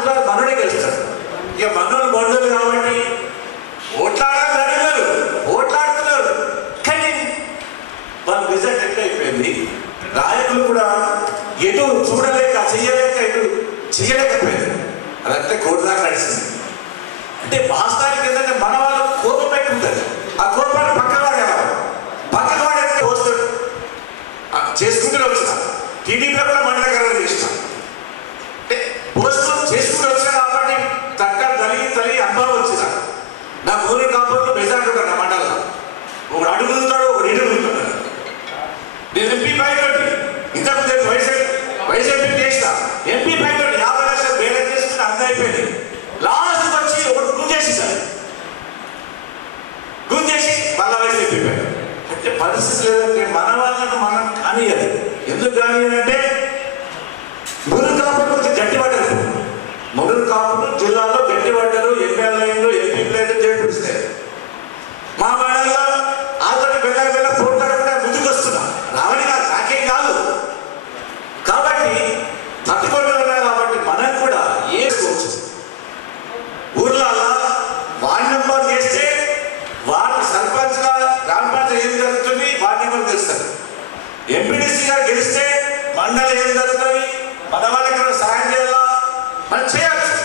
కొట్లాడు మనోడే గెలుస్తాడు. ఇక మనోళ్ళు బంధువులు కాబట్టి ఓట్లాడుతున్నారు, కానీ వాళ్ళ రిజల్ట్ ఎట్లా అయిపోయింది, నాయకులు కూడా ఎటు చూడలేక చెయ్యలేక ఎటు చేయలేకపోయారు. అదంటే కోర్టు దాకా నడిచింది. అంటే వాస్తవానికి ఏంటంటే మన వాళ్ళు కోపం పెట్టి ఉంటుంది. ఆ కోపాన్ని పక్కన వాడే వస్తాడు. చేసుకుంటూ వచ్చిన టీడీపీలో కూడా మండలకరణ చేసిన అంటే పోస్టు చేసుకుంటూ వచ్చిన కాబట్టి తగ్గ తల్లి అనుభవం వచ్చిన నా ఊరి కాకపోతే మెజార్టీ ఉంటాడు నా మండలంలో. ఒకడు అడుగుతాడు, ఒకడు ఇడుగుతున్నాడు. నేను ఎంపీ పైతోటి ఇంతకుముందు వైసీపీ చేసిన ఎంపీ పైతోటి 50 లక్షలు వేరే చేసుకుని అంత అయిపోయింది. లాస్ట్ వచ్చి ఒకటి గుంజేసి మళ్ళా వైసీపీ అయిపోయాడు. అంటే పరిస్థితి లేదంటే మన వాళ్ళను మనం కానియదు. ఎందుకు కానియదంటే మురుగు కాపుల గురించి గట్టిపడ్డారు. మురుగు కాపులు జిల్లాలో గట్టిపడ్డారు. ఎమ్మెల్యేలు ఎంపీలు చేపిస్తారు. మా మండలంలో ఆతోటి వెళ్ళ పోటాడు కూడా ముందుకు వస్తున్నా. రావని కాదు, నాకేం కాదు. కాబట్టి తట్టుకొని ఉన్నాయి. కాబట్టి మనం కూడా వేసుకోవచ్చు. ఊర్లలో వార్డు నెంబర్ చేస్తే వార్డు సర్పంచ్గా గ్రామ పంచాయతీ ఏం జరుగుతుంది వార్డు నెంబర్ గెలుస్తారు. ఎంపీడీసీగా గెలిస్తే మండలి ఏం జరుగుతుంది, మన వాళ్ళకి సహాయం చేయాలా మనం చేయవచ్చు.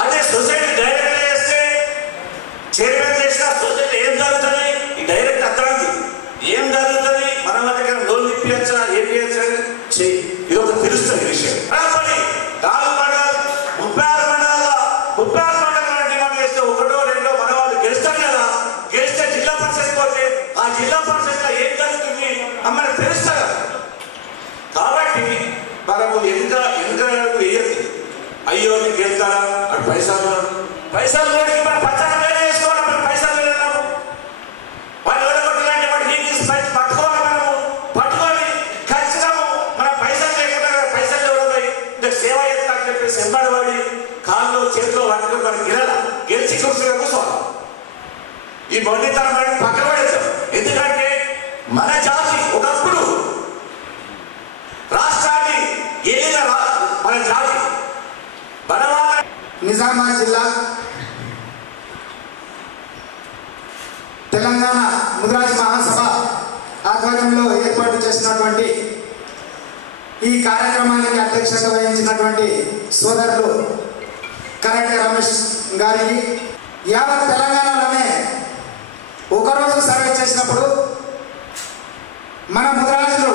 అదే సొసైటీ డైరెక్ట్ చేస్తే చైర్మన్ చేసిన సొసైటీ ఏం జరుగుతుంది, ఈ డైరెక్ట్ అర్థమైంది ఏం జరుగుతుంది, మన వాళ్ళకి లోన్ ఇప్పించా ఏం చేయొచ్చు చెయ్యి. ఇది ఒక తెలుస్తుంది విషయం. 4 మండలాలు 36 మండలాలు డిమాండ్ చేస్తే 1, 2 మన వాళ్ళు గెలుస్తారు కదా. గెలిస్తే జిల్లా పరిషత్ పోతే ఆ జిల్లా పరిషత్ ఏం జరుగుతుంది మనకు తెలుస్తుంది. కాబట్టి మనము ఎంత వేయదు. అయ్యో నీకు గెలుస్తారా అటు పైసలు మన పచ్చడి వేరే వేసుకోవాలి. మన పైసలు వెళ్ళినాము వాళ్ళు ఎవరొకటి వాడు నీకు పట్టుకోవాలి. మనము పట్టుకొని ఖచ్చితంగా మన పైసలు లేకుండా పైసలు ఎవరై సేవ చేస్తానని చెప్పేసి ఎంబడబడి కాళ్ళు చేతిలో పట్టుకొని మనం గెలిచి కూర్చుని కూర్చోవాలి. ఈ మొండితనం పక్కన పడేస్తాం. ఎందుకంటే మన జాతి ఒకప్పుడు రాష్ట్రాన్ని ఏదైనా మన జాతి నిజామాబాద్ జిల్లా తెలంగాణ ముదిరాజ్ మహాసభ ఆధ్వర్యంలో ఏర్పాటు చేసినటువంటి ఈ కార్యక్రమానికి అధ్యక్షత వహించినటువంటి సోదరులు కరెక్ట్ రమేష్ గారికి, యావత్ తెలంగాణలోనే ఒకరోజు సర్వే చేసినప్పుడు మన ముదిరాజులు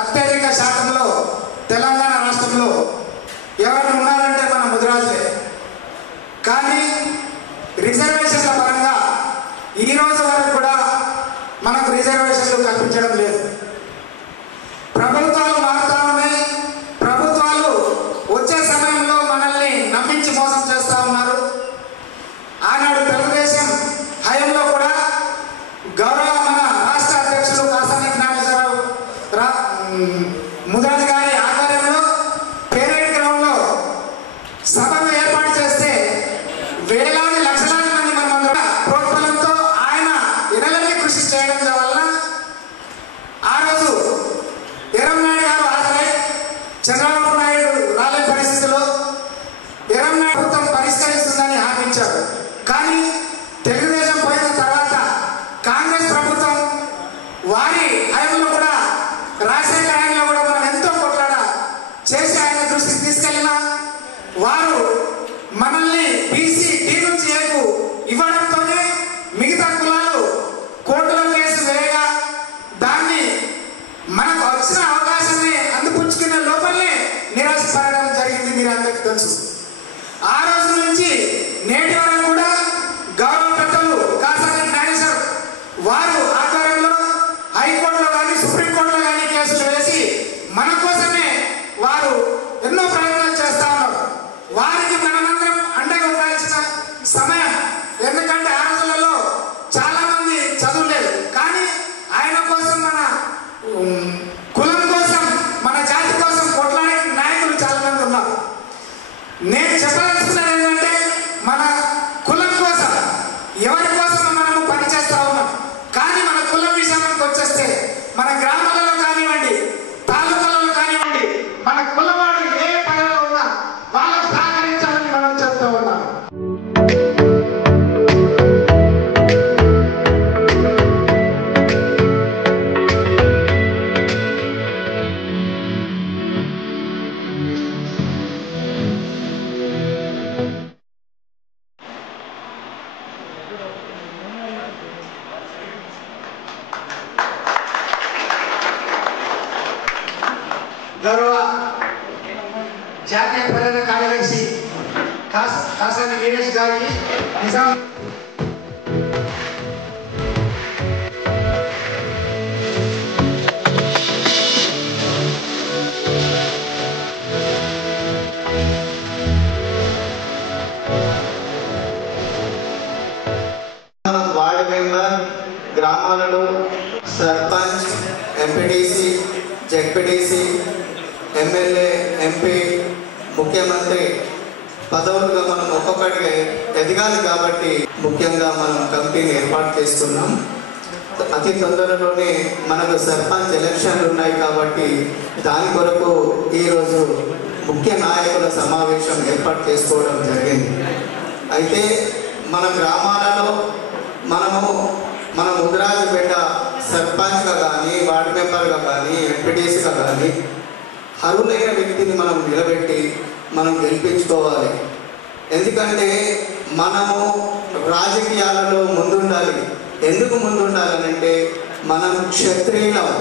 అత్యధిక శాతంలో తెలంగాణ రాష్ట్రంలో ఎవరు ఉన్నారంటే మన ముదిరాజులే. కానీ రిజర్వేషన్ల పరంగా ఈ రోజు వరకు కూడా మనకు రిజర్వేషన్లు కల్పించడం లేదు. ప్రభుత్వాలు మారుతా ఉన్నాయి. ప్రభుత్వాలు వచ్చే సమయంలో మనల్ని నమ్మించి మోసం చేస్తూ ఉన్నారు. ఆనాడు తెలుగుదేశం హయాంలో కూడా గౌరవ మన రాష్ట్ర అధ్యక్షులు కాసాని జ్ఞానేశ్వరరావు ముదిరాజు గారి ఆధ్వర్యంలో పేరేడ్ గ్రౌండ్లో సభను ఏర్పాటు చేస్తే వేలాది లక్షలాది మంది మన ప్రోత్సాహంతో ఆయన ఎనలేని కృషి చేయడం వల్ల ఆ రోజు ఎర్రంనాయుడు గారు హాజరై చంద్రబాబు నాయుడు రాలే పరిస్థితిలో ఎర్రంనాయుడు ప్రభుత్వం పరిష్కరిస్తుందని హామీంచారు. కానీ తెలుగుదేశం పోయిన తర్వాత కాంగ్రెస్ ప్రభుత్వం వారి హయాంలో కూడా రాజశేఖర హయాంలో కూడా మనం ఎంతో కొట్లాడ చేసి ఆయన దృష్టికి తీసుకెళ్లినా వారు మనల్ని బీసీ డి నుంచి ఏకు ఇవ్వడంతోనే మిగతా కులాలు కోర్టులో కేసు వేయగా దాన్ని మనకు వచ్చిన అవకాశాన్ని అందిపుచ్చుకునే లోపలనే నిరాశపడడం జరిగింది. మీరు అందరికీ తెలుసు. ఆ రోజు నుంచి నేటి వరకు కూడా గౌరవ పెద్దలు కాసాని జ్ఞానేశ్వర్ వారు ఆధ్వర్యంలో హైకోర్టులో కానీ సుప్రీంకోర్టులో కానీ కేసులు వేసి మన కోసమే వారు ఎన్నో ప్రయత్నాలు చేస్తా ఉన్నారు. వారికి మనమందరం అండగా ఉండాల్సిన సమయం. ఎందుకంటే ఆ రోజులలో చాలా మంది చదువులేదు. కానీ ఆయన కోసం మన కులం కోసం మన జాతి కోసం కొట్లాడే నాయకులు చాలా మంది ఉన్నారు. నేను చెప్పాల్సినది ఏంటంటే మన కులం కోసం ఎవరి కోసం మనము పనిచేస్తా ఉన్నాం. కానీ మన కులం విషయానికి వచ్చేస్తే మన గ్రామాలలో కానివ్వండి, తాలూకాలలో కానివ్వండి, మన కులవాడు ఏ పనిలో ఉన్నా జాతీయ ప్రధాన కార్యదర్శి కాసాని వీరేష్ గారికి నిజాం వార్డు మెంబర్, గ్రామాలలో sarpanch, MPTC, ZPTC, MLA, MP, ముఖ్యమంత్రి పదవులుగా మనం ఒక్కొక్కటిగా ఎదగాలి కాబట్టి ముఖ్యంగా మనం కమిటీని ఏర్పాటు చేస్తున్నాం. అతి తొందరలోనే మనకు సర్పంచ్ ఎలక్షన్లు ఉన్నాయి కాబట్టి దాని కొరకు ఈరోజు ముఖ్య నాయకుల సమావేశం ఏర్పాటు చేసుకోవడం జరిగింది. అయితే మన గ్రామాలలో మన ముదిరాజుపేట సర్పంచ్గా కానీ, వార్డు మెంబర్గా కానీ, ఎంపీటీసీగా కానీ అర్హులైన వ్యక్తిని మనం నిలబెట్టి మనం గెలిపించుకోవాలి. ఎందుకంటే మనము రాజకీయాలలో ముందుండాలి. ఎందుకు ముందుండాలనంటే మనం క్షత్రియులము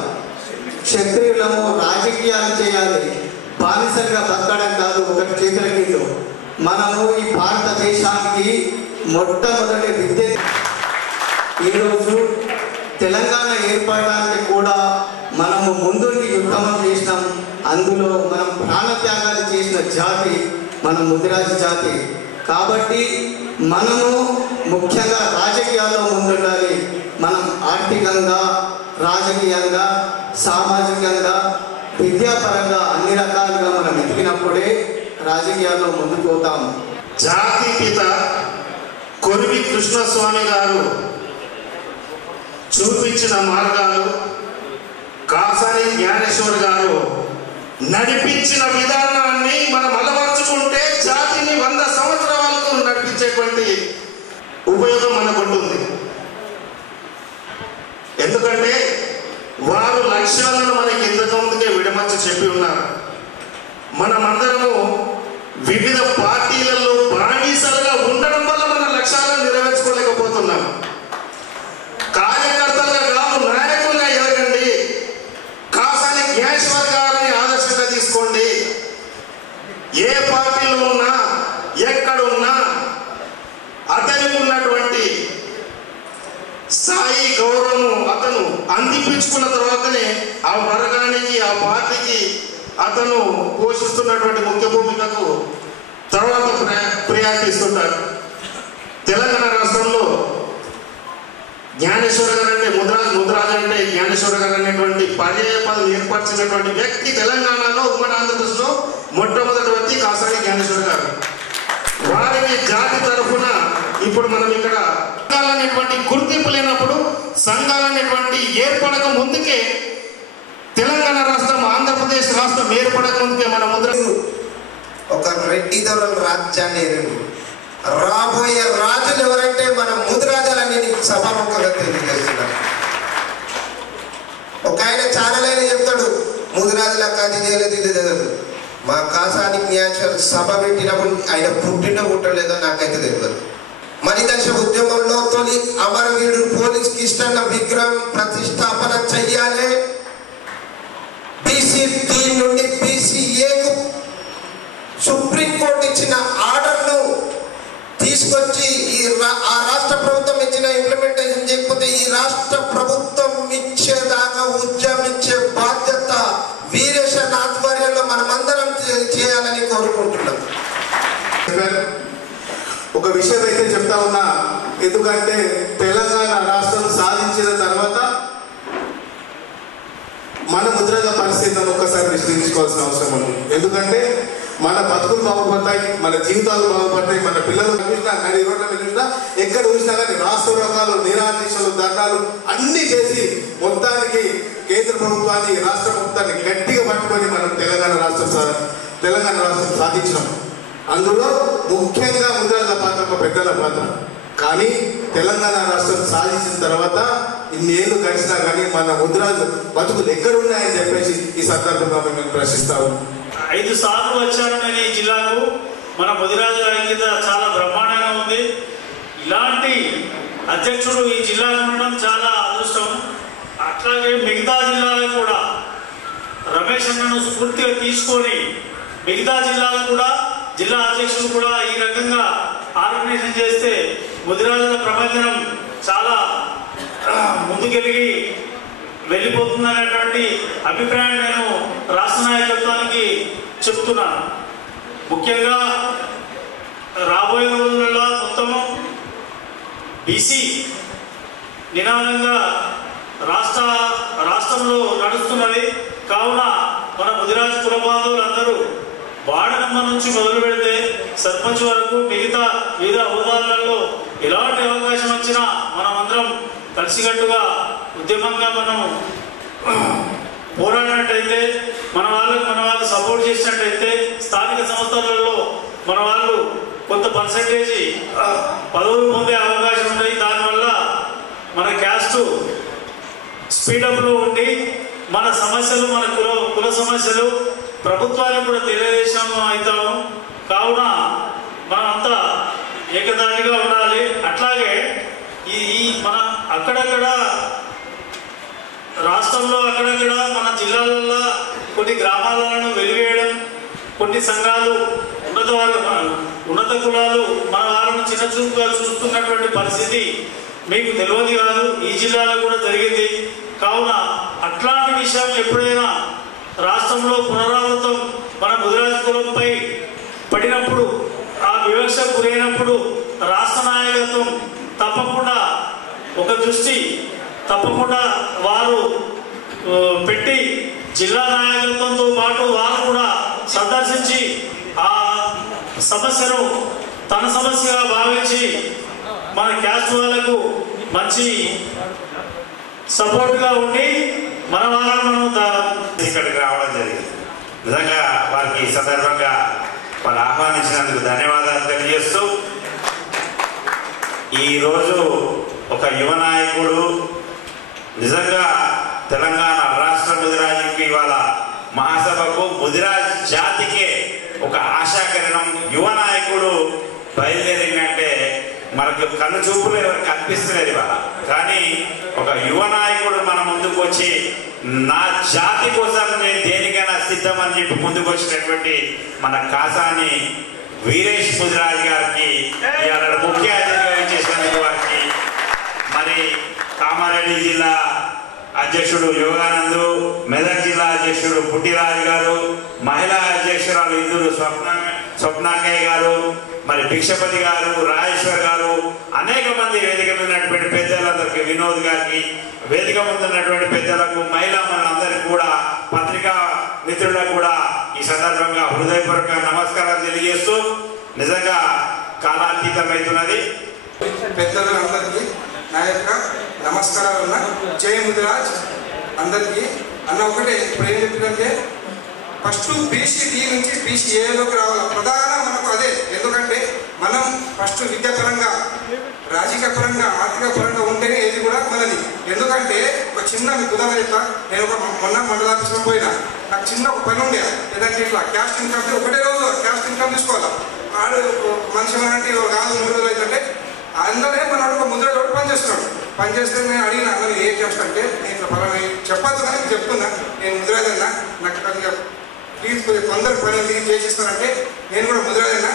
రాజకీయాలు చేయాలి. బానిసలుగా బతకడం కాదు. ఒకటి చేతుల కింద మనము ఈ భారతదేశానికి మొట్టమొదటి విద్య. ఈరోజు తెలంగాణ ఏర్పడడానికి కూడా మనము ముందుండి ఉద్యమం చేసినాం. అందులో మనం ప్రాణత్యాగాలు చేసిన జాతి మన ముదిరాజు జాతి. కాబట్టి మనము ముఖ్యంగా రాజకీయాల్లో ముందుండాలి. మనం ఆర్థికంగా, రాజకీయంగా, సామాజికంగా, విద్యాపరంగా అన్ని రకాలుగా మనం ఎదిగినప్పుడే రాజకీయాల్లో ముందుకు పోతాం. జాతి పిత కొరివి కృష్ణస్వామి గారు చూపించిన మార్గాలు, కాసాని జ్ఞానేశ్వర్ గారు నడిపించిన విధానాన్ని మనం అలవర్చుకుంటే జాతిని 100 సంవత్సరాలకు నడిపించేటువంటి ఉపయోగం మనకు ఉంటుంది. ఎందుకంటే వారు లక్ష్యాలను మనకి ఇంతకుముందుకే విడమర్చి చెప్పి ఉన్నారు. మనమందరము వివిధ పార్టీలలో బానిసలుగా ఉండడం వల్ల మన లక్ష్యాలను నెరవేర్చుకోలేకపోతున్నాం. కార్యకర్తలుగా కాదు, నాయకులుగా ఎదగండి. కాసాని జ్ఞానేశ్వర్ గారిని ఆదర్శంగా తీసుకోండి. ఏ పార్టీలో ఉన్నా, ఎక్కడున్నా అతనికి ఉన్నటువంటి స్థాయి, గౌరవము అతను అందిపించుకున్న తర్వాతనే ఆ వర్గానికి, ఆ పార్టీకి అతను పోషిస్తున్నటువంటి ముఖ్య భూమికకు తర్వాత ప్రయాణిస్తుంటారు. తెలంగాణ రాష్ట్రంలో జ్ఞానేశ్వర గారు అంటే ముద్రాజ్ అంటే జ్ఞానేశ్వర గారు అనేటువంటి పర్యాయ పదం ఏర్పరిచినటువంటి వ్యక్తి తెలంగాణలో, ఉమ్మడి ఆంధ్రప్రదేశ్లో మొట్టమొదటి వ్యక్తి కాసాని జ్ఞానేశ్వర గారు. వారికి జాతి తరఫున ఇప్పుడు మనం ఇక్కడ సంఘాలనేటువంటి గుర్తింపు లేనప్పుడు, సంఘాలనేటువంటి ఏర్పడక ముందుకే, తెలంగాణ రాష్ట్రం, ఆంధ్రప్రదేశ్ రాష్ట్రం ఏర్పడక ముందుకే మన ముద్ర ఒక రెడ్డి దొరల రాజ్యాన్ని రాబోయే రాజులు ఎవరంటే మన ముదిరాజాలని సభాముఖంగా తెలియజేస్తున్నారు. ఒక ఆయన ఛానల్ చెప్తాడు, ముదిరాజులకు అది చేయలేదు, ఇది తెలియదు. మా కాసాని జ్ఞానేశ్వర్ సభ పెట్టినప్పుడు ఆయన పుట్టలేదో నాకైతే తెలియదు. మణిదశ ఉద్యమంలో తొలి అమరవీరుడు పోలీస్ కిష్టన్న విగ్రహం ప్రతిష్టాపన చెయ్యాలి. బీసీ నుండి బీసీఏకు సుప్రీంకోర్టు ఇచ్చిన ఆర్డర్ను తీసుకొచ్చి ఆ రాష్ట్ర ప్రభుత్వం ఇచ్చిన ఇంప్లిమెంటేషన్ చేయకపోతే ఈ రాష్ట్ర ప్రభుత్వం ఇచ్చేదాకా ఉద్యమించే బాధ్యత వీరేశన్ ఆధ్వర్యంలో మనమందరం చేయాలని కోరుకుంటున్నాం. ఒక విషయం అయితే చెప్తా ఉన్నా, ఎందుకంటే తెలంగాణ రాష్ట్రం సాధించిన తర్వాత మన ముద్రాజ పరిస్థితులను ఒక్కసారి విశ్లేషించుకోవాల్సిన అవసరం ఉంది. ఎందుకంటే మన బతుకులు బాగుపడతాయి, మన జీవితాలు బాగుపడతాయి, మన పిల్లలు చూసినా కానీ రోడ్ల చూసినా ఎక్కడ చూసినా కానీ రాష్ట్ర రోగాలు, నిరాదీక్షలు, దండాలు అన్నీ చేసి మొత్తానికి కేంద్ర ప్రభుత్వాన్ని, రాష్ట్ర ప్రభుత్వాన్ని గట్టిగా పట్టుకొని మనం తెలంగాణ రాష్ట్రం సాధించినాం. అందులో ముఖ్యంగా ముద్రాజ పాత్ర ఒక పెద్దల పాత్ర. కానీ తెలంగాణ రాష్ట్రం సాధించిన తర్వాత ఇన్నేళ్ళు గడిచినా కానీ మన ముద్రాజు బతుకులు ఎక్కడున్నాయని చెప్పేసి ఈ సందర్భంగా మేము ప్రశ్నిస్తాము. 5 సార్లు వచ్చాను నేను ఈ జిల్లాకు. మన ముదిరాజు ఐక్యత చాలా బ్రహ్మాండంగా ఉంది. ఇలాంటి అధ్యక్షుడు ఈ జిల్లాలో ఉండడం చాలా అదృష్టం. అట్లాగే మిగతా జిల్లాలో కూడా రమేష్ అన్నను స్ఫూర్తిగా తీసుకొని మిగతా జిల్లాలు కూడా జిల్లా అధ్యక్షులు కూడా ఈ రకంగా ఆర్గనైజేషన్ చేస్తే ముదిరాజుల ప్రపంచం చాలా ముందుకెళ్ళి వెళ్ళిపోతుందనేటువంటి అభిప్రాయం నేను రాష్ట్ర నాయకత్వానికి చెప్తున్నాను. ముఖ్యంగా రాబోయే రోజులలో మొత్తము బీసీ నినాదంగా రాష్ట్రంలో నడుస్తున్నది. కావున మన ముదిరాజు కుల బాంధవులందరూ వార్డు నంబర్ నుంచి మొదలు పెడితే సర్పంచ్ వరకు మిగతా వివిధ హోదాలలో ఎలాంటి అవకాశం వచ్చినా మనం అందరం కలిసికట్టుగా ఉద్యమంగా మనం పోరాడినట్టయితే మన వాళ్ళు సపోర్ట్ చేసినట్టయితే స్థానిక సంస్థలలో మన వాళ్ళు కొంత పర్సంటేజీ పదవులు పొందే అవకాశం ఉంది. దానివల్ల మన క్యాస్ట్ స్పీడప్లో ఉండి మన సమస్యలు మన కుల సమస్యలు ప్రభుత్వానికి కూడా తెలియజేసాము అవుతాము. కావున మనమంతా ఏకదాటిగా ఉండాలి. అట్లాగే ఈ మన అక్కడక్కడ రాష్ట్రంలో అక్కడక్కడ మన జిల్లాలలో కొన్ని గ్రామాలను వెలివేయడం, కొన్ని సంఘాలు ఉన్నత కులాలు మన వాళ్ళను చిన్న చూపుగా చూస్తున్నటువంటి పరిస్థితి మీకు తెలియదు కాదు, ఈ జిల్లాలో కూడా జరిగింది. కావున అట్లాంటి విషయం ఎప్పుడైనా రాష్ట్రంలో పునరావృతం మన ముదిరాజు కులంపై పడినప్పుడు, ఆ వివక్ష గురైనప్పుడు రాష్ట్ర నాయకత్వం తప్పకుండా ఒక దృష్టి తప్పకుండా వారు పెట్టి జిల్లా నాయకత్వంతో పాటు వారు కూడా సందర్శించి ఆ సమస్యను తన సమస్యగా భావించి మన క్యాస్ట్ వాళ్ళకు మంచి సపోర్ట్గా ఉండి మన వాళ్ళను ఇక్కడికి రావడం జరిగింది. నిజంగా వారికి ఈ సందర్భంగా వాళ్ళు ఆహ్వానించినందుకు ధన్యవాదాలు తెలియజేస్తూ, ఈరోజు ఒక యువ నాయకుడు నిజంగా తెలంగాణ రాష్ట్ర ముదిరాజుకి ఇవాళ మహాసభకు ముదిరాజ్ జాతికే ఒక ఆశాకిరణం యువ నాయకుడు బయలుదేరిందంటే మనకు కన్ను చూపులు ఎవరికి అనిపిస్తున్నారు ఇవాళ. కానీ ఒక యువ నాయకుడు మన ముందుకు వచ్చి నా జాతి కోసం నేను దేనికైనా సిద్ధం అని చెప్పి ముందుకు వచ్చినటువంటి మన కాసాని వీరేష్ ముదిరాజ్ గారికి ఇవాళ ముఖ్య అతిథిగా చేసినందుకు వారికి, మరి కామారెడ్డి జిల్లా అధ్యక్షుడు యోగానందు, మెదక్ జిల్లా అధ్యక్షుడు పుట్టిరాజు గారు, మహిళా అధ్యక్షురాలు ఇందూరు స్వప్నాకయ్య గారు, మరి భిక్షపతి గారు, రాజేశ్వర్ గారు, అనేక మంది వేదిక మీద ఉన్నటువంటి పెద్దలందరికీ, వినోద్ గారికి, వేదిక ముందు ఉన్నటువంటి పెద్దలకు, మహిళా మనందరికీ కూడా, పత్రికా మిత్రులకు కూడా ఈ సందర్భంగా హృదయపూర్వక నమస్కారాలు తెలియజేస్తూ, నిజంగా కాలాతీతమవుతున్నది. పెద్దలందరికీ నా యొక్క నమస్కారాలు అన్న. జై ముదిరాజ్ అందరికీ అన్న. ఒకటే ఇప్పుడు ఏం చెప్తుందంటే ఫస్ట్ బీసీడీ నుంచి బీసీఏలోకి రావాలి. ప్రధాన మనకు అదే. ఎందుకంటే మనం ఫస్ట్ విద్యాపరంగా, రాజకీయ పరంగా, ఆర్థిక పరంగా ఉంటేనే ఏది కూడా మనది. ఎందుకంటే ఒక చిన్న మీకు ఉదాహరణ చెప్తా. నేను ఒక మొన్న మండలాఫీసులో పోయినా, నాకు చిన్న ఒక పని ఉండే. ఏదంటే ఇట్లా క్యాస్ట్ ఇన్కమ్ ఒకటే రోజు క్యాస్ట్ ఇన్కమ్ తీసుకోవాలా. ఆడు మనిషి అంటే కాదు 3 రోజులు అయితే అందరే మనోడు ఒక ముద్ర పనిచేస్తున్నాడు. పనిచేస్తే నేను అడిగిన అన్నది ఏ క్యాస్ట్ అంటే నేను పలానా చెప్పద్దు కానీ చెప్తున్నా, నేను ముద్రాజన్నా, నాకు కొద్దిగా ప్లీజ్ కొద్దిగా తొందర పని మీరు చేసిస్తానంటే నేను కూడా ముద్రాజన్నా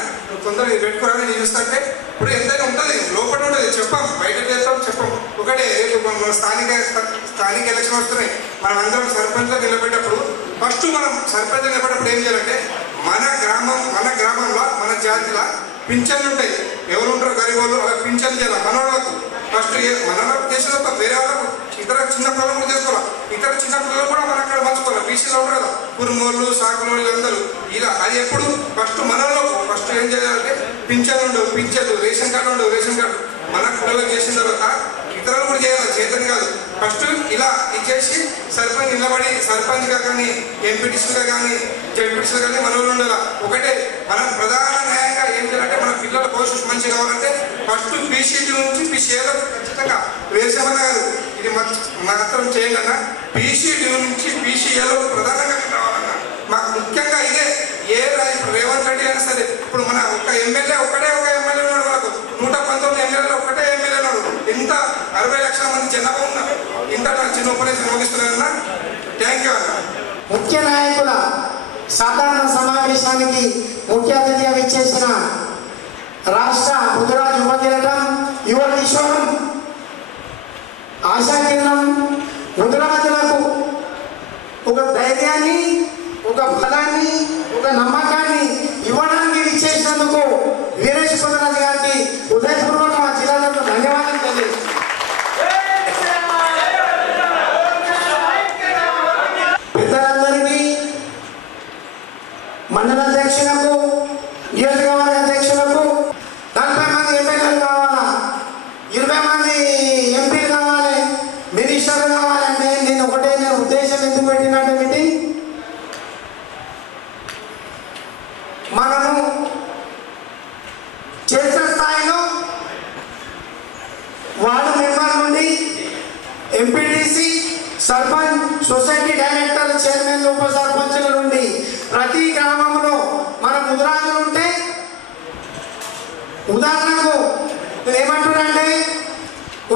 తొందరగా ఇది పెట్టుకోవాలని నేను చూస్తాంటే ఇప్పుడు ఎంతైనా ఉంటుంది, లోపల ఉంటుంది. చెప్పాం, బయట చేస్తాం, చెప్పాం. ఒకటే స్థానిక ఎలక్షన్ వస్తున్నాయి. మనం అందరం సర్పంచ్లో నిలబెట్టేటప్పుడు ఫస్ట్ మనం సర్పంచ్ నిలబెట్టేటప్పుడు ఏం చేయాలంటే మన గ్రామంలో మన జాతిలో పింఛన్లు ఉంటాయి. ఎవరు ఉంటారు గరీబ్ వాళ్ళు, అలా పింఛన్ చేయాలి. మనవాళ్ళకు ఫస్ట్ మనవాళ్ళకు చేసిన వేరే వాళ్ళకు ఇతర చిన్న పిల్లలు కూడా చేసుకోవాలి. ఇతర చిన్న పిల్లలు కూడా మన అక్కడ పంచుకోవాలి. బీసీలో ఉంటారు కదా కురుమోళ్ళు, సాకులోళ్ళు అందరూ. ఇలా అది ఎప్పుడు ఫస్ట్ మనలో ఫస్ట్ ఏం చేయాలంటే పింఛన్లు ఉండవు, పింఛన్లు, రేషన్ కార్డు ఉండవు. రేషన్ కార్డు మన పిల్లలకు చేసిన తర్వాత ఇతరులు కూడా చేయాలి, చేతని కాదు. ఫస్ట్ ఇలా ఇచ్చేసి సర్పంచ్ నిలబడి సర్పంచ్గా కానీ, ఎంపీటీసీగా కానీ, జడ్పీటీసీగా కానీ మన వాళ్ళు ఉండాలి. ఒకటే మనం ప్రధాన న్యాయంగా ఏం చేయాలంటే మన పిల్లల భవిష్యత్తు మంచిగా కావాలంటే ఫస్ట్ బీసీటీ నుంచి బీసీఏలో ఖచ్చితంగా వేసామన్నా కాదు, ఇది మాత్రం చేయగలన్నా బీసీటీ నుంచి బీసీఏలో ప్రధానంగా రావాలన్నా. మాకు ముఖ్యంగా ఇదే. ఏ ఇప్పుడు రేవంత్ రెడ్డి అయినా సరే, ఇప్పుడు మన ఒక ఎమ్మెల్యే ఒకటే ఒక ఎమ్మెల్యే ఉన్నాడు, వాళ్ళకు 119 ఎమ్మెల్యేలు ఒకటే ఎమ్మెల్యే ఉన్నాడు. ఇంత 60 లక్షల మంది జనాభా ఉన్నారు. ఇంత చిన్న ఉపన్యాసం ముగిస్తున్నారన్నా. థ్యాంక్ యూ అన్న. ముఖ్య నాయకుల సాధారణ సమావేశానికి ముద్రాజులకు ఒక ధైర్యాన్ని, ఒక బలాన్ని, ఒక నమ్మకాన్ని ఇవ్వడానికి ఇచ్చేసినందుకు వీరేష్ ముద్రాజు గారికి హృదయపూర్వక మా జిల్లా తరఫున ధన్యవాదాలు తెలియజేస్తున్నాను. పెద్దలందరికీ, మండల అధ్యక్షులకు, నియోజకవర్గ అధ్యక్షులకు 40 మంది ఎమ్మెల్యేలు కావాలా, 20 మంది ఎంపీలు కావాలి, మినిస్టర్లు కావాలంటే నేను ఒకటే ఉద్దేశం ఎందుకు పెట్టినట్టు మీటింగ్, మనము క్షేత్రస్థాయిలో వార్డు మెంబర్ నుండి MPTC, sarpanch, society director, chairman, ఉప సర్పంచుల నుండి ప్రతి గ్రామంలో మన ముద్రాజులు ఉంటే, ఉదాహరణకు ఏమంటారంటే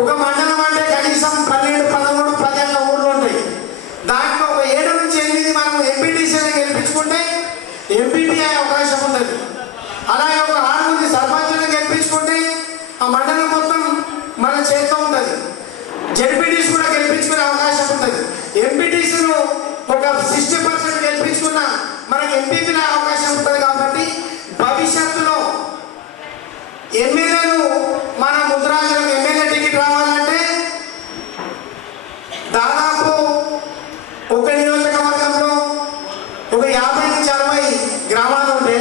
ఒక మండలం అంటే కనీసం 12, 13, 10 ఊళ్ళు ఉంటాయి. దాంట్లో ఒక 7 నుంచి 8 మనం ఎంపీటీసీని గెలిపించుకుంటే ఎంపీటీ అయ్యే అవకాశం ఉంటుంది. అలాగే ఒక 6 మంది సర్పంచులను గెలిపించుకుంటే ఆ మండలం మొత్తం మన చేతిలో ఉంటుంది. జెడ్పీటీసీ కూడా గెలిపించుకునే అవకాశం ఉంటుంది. ఎంపీటీసీలు ఒక 60% గెలిపించుకున్న మనకి ఎంపీపీల అవకాశం ఉంటుంది. కాబట్టి భవిష్యత్తులో ఎమ్మెల్యేలు మన ముద్రాజులకు ఎమ్మెల్యే టికెట్ రావాలంటే దాదాపు ఒక నియోజకవర్గంలో ఒక 50 నుంచి 60 గ్రామాలు ఉంటే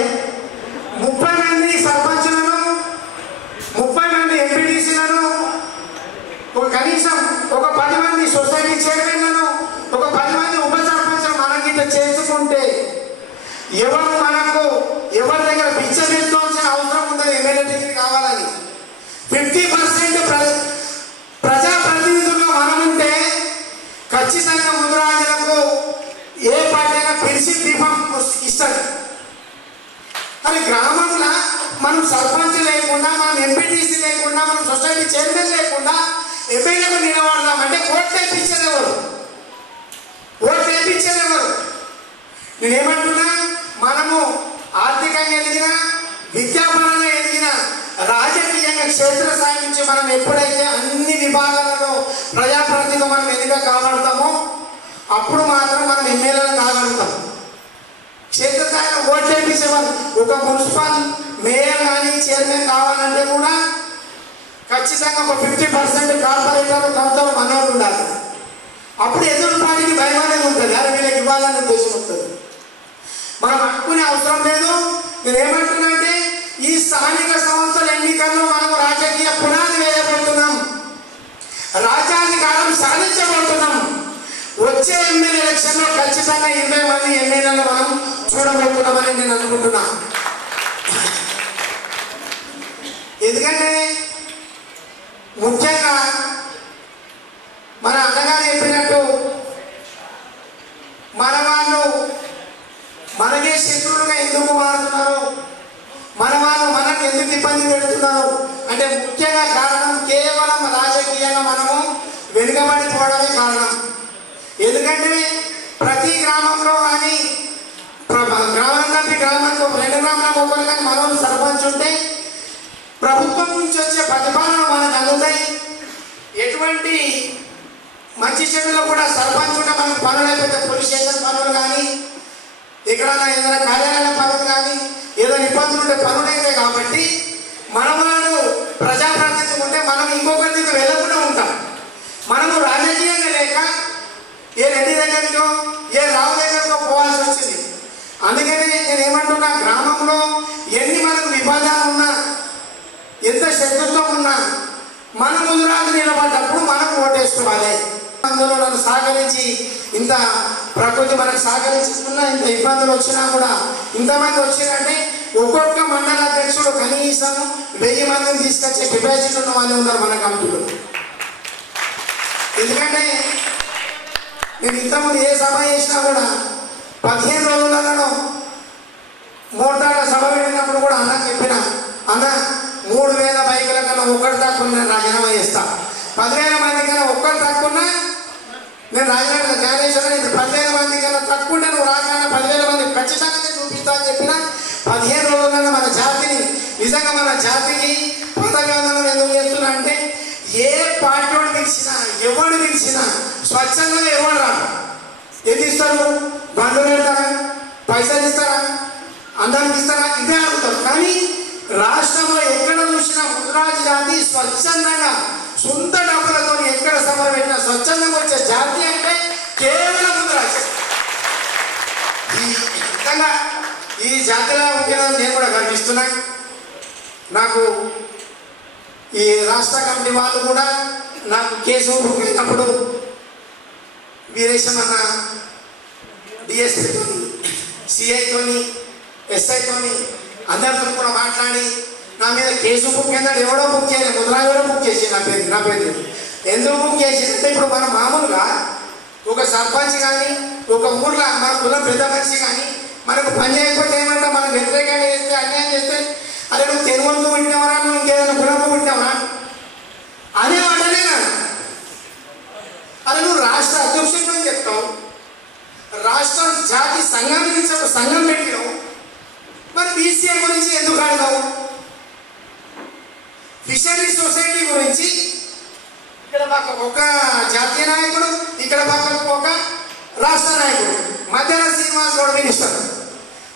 30 మంది సర్పంచులను, 30 మంది ఎంపీటీసీలను, ఒక కనీసం ఒక 10 మంది సొసైటీ చైర్మన్లను, ఒక 10 మంది ఉప సర్పంచులు మనకి ఇట్లా చేసుకుంటే ఎవరి దగ్గర పిచ్చ తీసుకోవాల్సిన అవసరం ఉండదు. ఎమ్మెల్యే టికెట్ కావాలని 50% ప్రజాప్రతినిధులుగా మనం ఉంటే ఖచ్చితంగా ముద్రాజులకు ఏ పార్టీ అయినా పిలిచి దీపం ఇస్తుంది. కానీ గ్రామంలో మనం సర్పంచ్ లేకుండా, మనం ఎంపీటీసీ లేకుండా, మనం సొసైటీ చైర్మన్ లేకుండా ఎమ్మెల్యేకు నిలబడదామంటే ఓట్లు వేయించేది ఎవరు? నేనేమంటున్నా, మనము ఆర్థికంగా ఎదిగినా, విద్యాపరంగా ఎదిగినా, రాజకీయంగా క్షేత్రస్థాయి నుంచి మనం ఎప్పుడైతే అన్ని విభాగాలలో ప్రజాప్రతినిధిగా మనం ఎదిగా కాపాడుతామో అప్పుడు మాత్రం మనం ఎమ్మెల్యేలు కాగలుగుతాం. క్షేత్రస్థాయిలో ఓట్లు వేయించేవాళ్ళు ఒక మున్సిపల్ మేయర్ కానీ చైర్మన్ కావాలంటే కూడా ఖచ్చితంగా ఒక 50% కార్పొరేటర్, కౌన్సిలర్ మనోళ్ళు ఉండాలి. అప్పుడు ఎదురు పార్టీకి భయం అనేది ఉంటుంది. అరే వీళ్ళకి ఇవ్వాలని ఉద్దేశం ఉంటుంది. మనం అనుకునే అవసరం లేదు. నేను ఏమంటున్నా అంటే ఈ స్థానిక సంస్థల ఎన్నికల్లో మనం రాజకీయ పునాది వేయబోతున్నాం, రాజ్యాధికారం సాధించబోతున్నాం. వచ్చే ఎమ్మెల్యే ఎలక్షన్లో ఖచ్చితంగా 20 మంది ఎమ్మెల్యేలు మనం చూడబోతున్నామని నేను అనుకుంటున్నా. ఎందుకంటే ముఖ్యంగా మన అన్నగారు చెప్పినట్టు మన వాళ్ళు మనకే శత్రువులుగా ఎందుకు మారుతున్నారు, మన వాళ్ళు మనకు ఎందుకు ఇబ్బంది పెడుతున్నారు అంటే ముఖ్యంగా కారణం కేవలం రాజకీయంగా మనము వెనుకబడిపోవడమే కారణం. ఎందుకంటే ప్రతి గ్రామంలో కానీ గ్రామానికి 2 గ్రామాలకు ఒకరు కానీ మనోళ్ళు సర్పంచ్ ఉంటే ప్రభుత్వం నుంచి వచ్చే ప్రతిపాదన మనకు అందుతాయి. ఎటువంటి మంచి చెడులో కూడా సర్పంచ్ ఉంటే మనకు పనులు అయిపోతే పోలీస్ స్టేషన్ పనులు కానీ, ఇక్కడ ఏదైనా కార్యాలయ పనులు కానీ, ఏదైనా ఇబ్బందులు ఉంటే పనులు అయితే కాబట్టి మనవాడు ప్రజాప్రతినిధి ఉంటే మనం ఇంకొకరి దగ్గర వెళ్ళకుండా ఉంటాం. మనము రాజకీయంగా లేక ఏ రెడ్డి దగ్గరికో ఏ రావు దగ్గరకో పోవాల్సి వచ్చింది. అందుకని నేను ఏమంటున్నా, గ్రామంలో ఎన్ని మనకు విభాగాలు ఉన్నా, ఎంత శత్రుత్వం ఉన్నా, మన ముదురాజు నిలబడ్డప్పుడు మనం ఓటేసుకోవాలి. అందులో నన్ను సహకరించి ఇంత ప్రకృతి మనకు సహకరించుకున్నా, ఇంత ఇబ్బందులు వచ్చినా కూడా ఇంతమంది వచ్చిందంటే ఒక్కొక్క మండల అధ్యక్షుడు కనీసం 1000 మందిని తీసుకొచ్చే కెపాసిటీ ఉన్న వాళ్ళు ఉన్నారు మన కమిటీలో. ఎందుకంటే నేను ఇంతకుముందు ఏ సభ చేసినా కూడా 15 రోజులలో మోటార్ల సభ పెట్టినప్పుడు కూడా అన్న చెప్పిన, అన్న 3000 బైకుల కన్నా ఒక్కటి తక్కువ నేను రాజీనామా చేస్తా, 10,000 మంది కన్నా ఒక్కటి తక్కువన్నా నేను రాజీనామా జ్ఞానేశ్వర 10,000 మంది కన్నా తక్కువ నువ్వు రాజీనామా 10,000 మంది ఖచ్చితంగా చూపిస్తా అని చెప్పిన 15 రోజులలో మన జాతిని నిజంగా మన జాతికి పదవి వందనం ఎందుకు చేస్తున్నా అంటే ఏ పార్టీ పిలిచినా ఎవడు పిలిచినా స్వచ్ఛందంగా ఎవరు రాను. ఏది ఇస్తారు? బండ్లు పెడతారా? పైసలు ఇస్తారా? అందరికి ఇస్తారా? ఇదే అడుగుతారు. కానీ రాష్ట్రంలో ఎక్కడ చూసినా ముదిరాజు జాతి స్వచ్ఛందంగా సొంత డబ్బులతో ఎక్కడ సభలు పెట్టినా స్వచ్ఛందంగా వచ్చే జాతి అంటే కేవలం ముదిరాజు. ఈ విధంగా ఈ జాతిలో ఉంటుందని నేను కూడా గర్విస్తున్నాను. నాకు ఈ రాష్ట్ర కమిటీ వాళ్ళు కూడా నాకు కేసు పోయినప్పుడు వీరేశం అన్న డిఎస్పీతో, సిఐతోని, ఎస్ఐతోని అందరితో కూడా మాట్లాడి నా మీద కేసు బుక్ చేద్దాడు. ఎవడో బుక్ చేయలేదు, ముద్రాజు కూడా బుక్ చేసి నా పేరు ఎందుకు బుక్ చేసిందంటే ఇప్పుడు మనం మామూలుగా ఒక సర్పంచ్ కానీ ఒక ఊర్లో మన కులం పెద్ద మనిషి కానీ మనకు పని చేయకపోతే ఏమంటా మనం వ్యతిరేకంగా చేస్తే అన్యాయం చేస్తే అరే నువ్వు తెలుగుతో పుట్టినవరా, నువ్వు ఇంకేదైనా కులంతో పుట్టినవరా అనే వాటనే కాదు. అరే నువ్వు రాష్ట్ర అధ్యక్షుడు చెప్తావు, రాష్ట్ర జాతి సంఘానికి సంఘం పెట్టినావు, మరి బీసీఏ గురించి ఎందుకు ఆడతావు? ఫిషరీ సొసైటీ గురించి ఇక్కడ పక్కకు ఒక జాతీయ నాయకుడు, ఇక్కడ పక్కకు ఒక రాష్ట్ర నాయకుడు, మధ్యన శ్రీనివాస్ గౌడ్ మినిస్టర్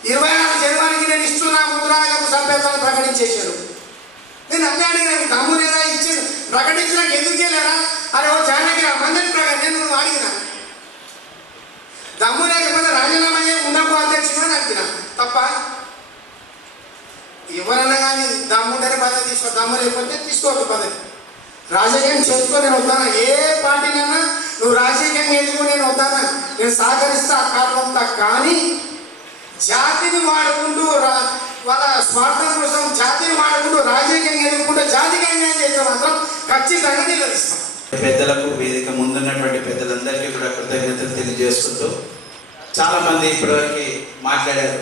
24 జనవరికి నేను ఇస్తున్నా ముద్రాలకు సభ్యత్వాన్ని ప్రకటించేశారు. నేను అన్నీ అడిగినాను, దమ్ము లేదా ఇచ్చి ప్రకటించడానికి ఎందుకు చేయలేరా? అరే ఓ జానకి మందిని నేను అడిగిన దమ్ము లేకపోతే రాజీనామా చేయ ఉండకు అధ్యక్షుడు అని అడిగిన. తప్ప ఎవరన్నా కానీ దమ్ముంటేనే పదవి తీసుకో, దమ్ము లేకపోతే తీసుకోవద్దు పదవి. రాజకీయం చేసుకో, నేను వద్దానా? ఏ పార్టీనైనా నువ్వు రాజకీయంగా ఎందుకు నేను వద్దానా? నేను సహకరిస్తా కాకుండా, కానీ జాతిని వాడుకుంటూ వాళ్ళ స్వార్థం కోసం జాతిని వాడుకుంటూ రాజకీయంగా ఎదుర్కొంటే జాతికి అన్యాయం చేస్తే మాత్రం ఖచ్చితంగా నిలదీస్తాం. పెద్దలకు, వేదిక ముందున్నటువంటి పెద్దలందరికీ కూడా కృతజ్ఞతలు తెలియజేసుకుంటూ చాలా మంది ఇప్పటివరకు మాట్లాడారు.